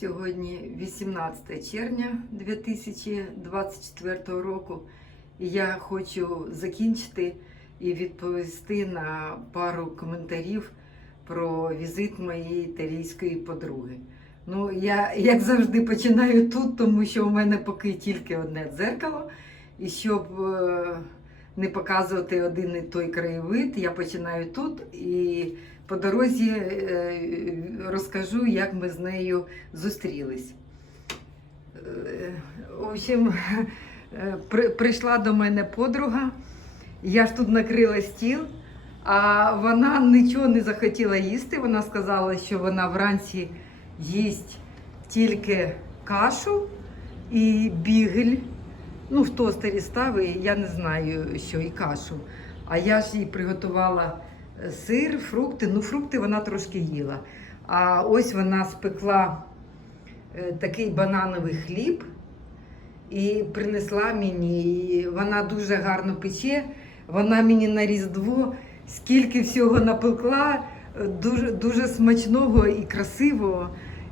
Сьогодні 18 червня 2024 року. Я хочу закінчити і відповісти на пару коментарів про візит моєї італійської подруги. Ну, я, як завжди, починаю тут, тому що у мене поки тільки одне дзеркало. І щоб е, не показувати один і той краєвид, я починаю тут і по дорозі е, розкажу, як ми з нею зустрілись. Е, В общем, е, прийшла до мене подруга, я ж тут накрила стіл, а вона нічого не захотіла їсти. Вона сказала, що вона вранці їсть тільки кашу і бігель. Ну, в тостері стави, я не знаю, що і кашу. А я ж їй приготувала е, сир, фрукти. Ну, фрукти вона трошки їла. А ось вона спекла е, такий банановий хліб і принесла мені. І Вона дуже гарно пече. Вона мені на Різдво скільки всього напекла, е, дуже, дуже смачного і красивого.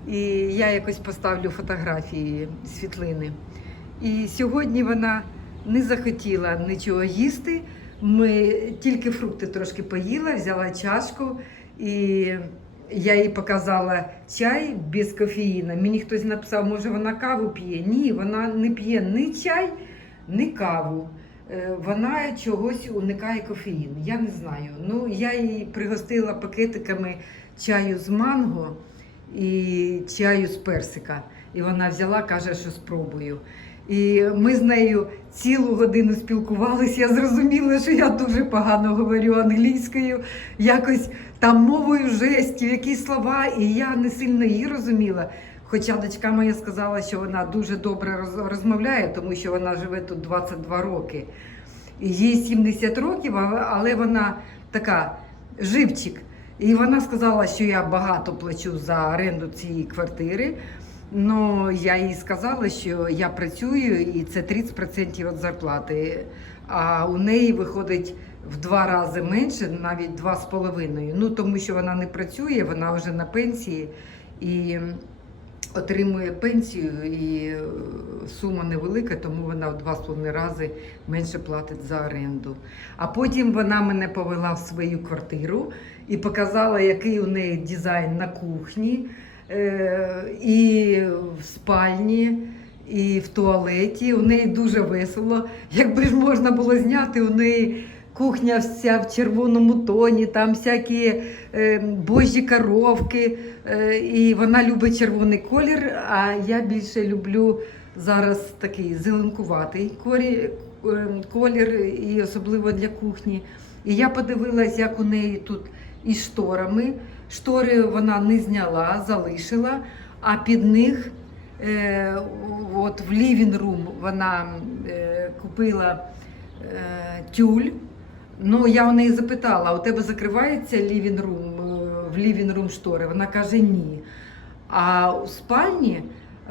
І я якось поставлю фотографії, світлини. І сьогодні вона не захотіла нічого їсти. Ми тільки фрукти трошки поїла, взяла чашку і я їй показала чай без кофеїна. Мені хтось написав, може вона каву п'є. Ні, вона не п'є ні чай, ні каву. Е, Вона чогось уникає кофеїну. Я не знаю. Ну, я її пригостила пакетиками чаю з манго і чаю з персика. І вона взяла, каже, що спробую. І ми з нею цілу годину спілкувалися. Я зрозуміла, що я дуже погано говорю англійською, якось там мовою жестів, якісь слова, і я не сильно її розуміла. Хоча дочка моя сказала, що вона дуже добре роз- розмовляє, тому що вона живе тут 22 роки. Їй 70 років, але вона така живчик. І вона сказала, що я багато плачу за оренду цієї квартири. Ну, я їй сказала, що я працюю і це 30% від зарплати. А у неї виходить в два рази менше, навіть два з половиною. Ну тому що вона не працює, вона вже на пенсії і отримує пенсію, і е, сума невелика, тому вона в два з половиною рази менше платить за оренду. А потім вона мене повела в свою квартиру і показала, який у неї дизайн на кухні, і в спальні. І в туалеті у неї дуже весело. Якби ж можна було зняти, у неї кухня вся в червоному тоні, там всякі е, божі коровки. Е, і вона любить червоний колір, а я більше люблю зараз такий зеленкуватий е, колір, і особливо для кухні. І я подивилась, як у неї тут із шторами. Штори вона не зняла, залишила, а під них е, от в room вона е, купила е, тюль. Ну, я у неї запитала, у тебе закривається room, е, в room штори? Вона каже ні. А у спальні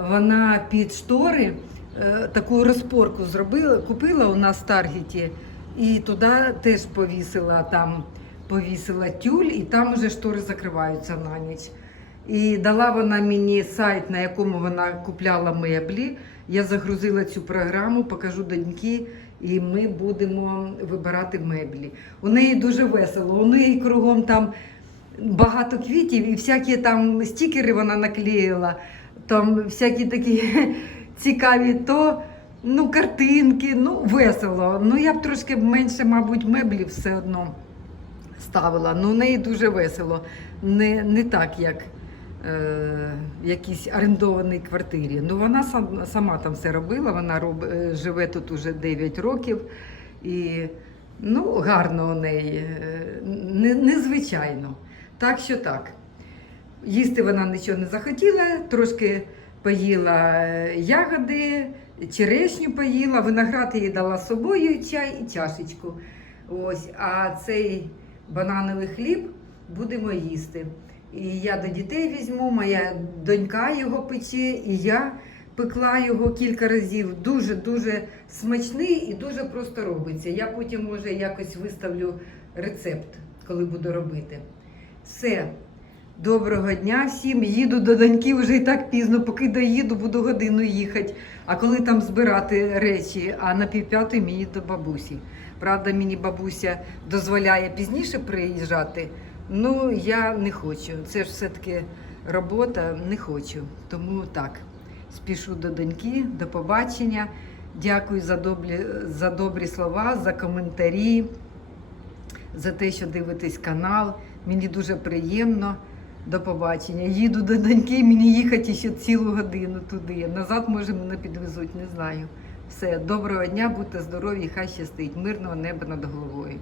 вона під штори е, таку розпорку зробила, купила у нас в Таргеті і туди теж повісила там повісила тюль, і там вже штори закриваються на ніч. І дала вона мені сайт, на якому вона купляла меблі. Я загрузила цю програму, покажу доньки, і ми будемо вибирати меблі. У неї дуже весело. У неї кругом там багато квітів і всякі там стікери вона наклеїла, там всякі такі цікаві то. Ну, картинки, ну весело. Ну я б трошки менше, мабуть, меблів все одно ставила. Ну, у неї дуже весело. Не, не так, як е, в якійсь орендованій квартирі. Ну, вона сам, сама там все робила, вона роб, е, живе тут уже 9 років. І ну, гарно у неї, е, не- незвичайно. Так що так. Їсти вона нічого не захотіла, трошки поїла е, ягоди, черешню поїла, виноград їй дала з собою чай і чашечку. Ось, а цей банановий хліб будемо їсти. І я до дітей візьму, моя донька його пече, і я пекла його кілька разів. Дуже-дуже смачний і дуже просто робиться. Я потім, може, якось виставлю рецепт, коли буду робити. Все. Доброго дня всім. Їду до доньки вже і так пізно, поки доїду, буду годину їхати. А коли там збирати речі, а на півп'ятої мені до бабусі. Правда, мені бабуся дозволяє пізніше приїжджати. Ну, я не хочу. Це ж все-таки робота, не хочу. Тому так, спішу до доньки, до побачення. Дякую за добрі, за добрі слова, за коментарі, за те, що дивитесь канал. Мені дуже приємно. До побачення. Їду до доньки, мені їхати ще цілу годину туди. Назад, може, мене підвезуть, не знаю. Все, доброго дня, будьте здорові, хай щастить. Мирного неба над головою.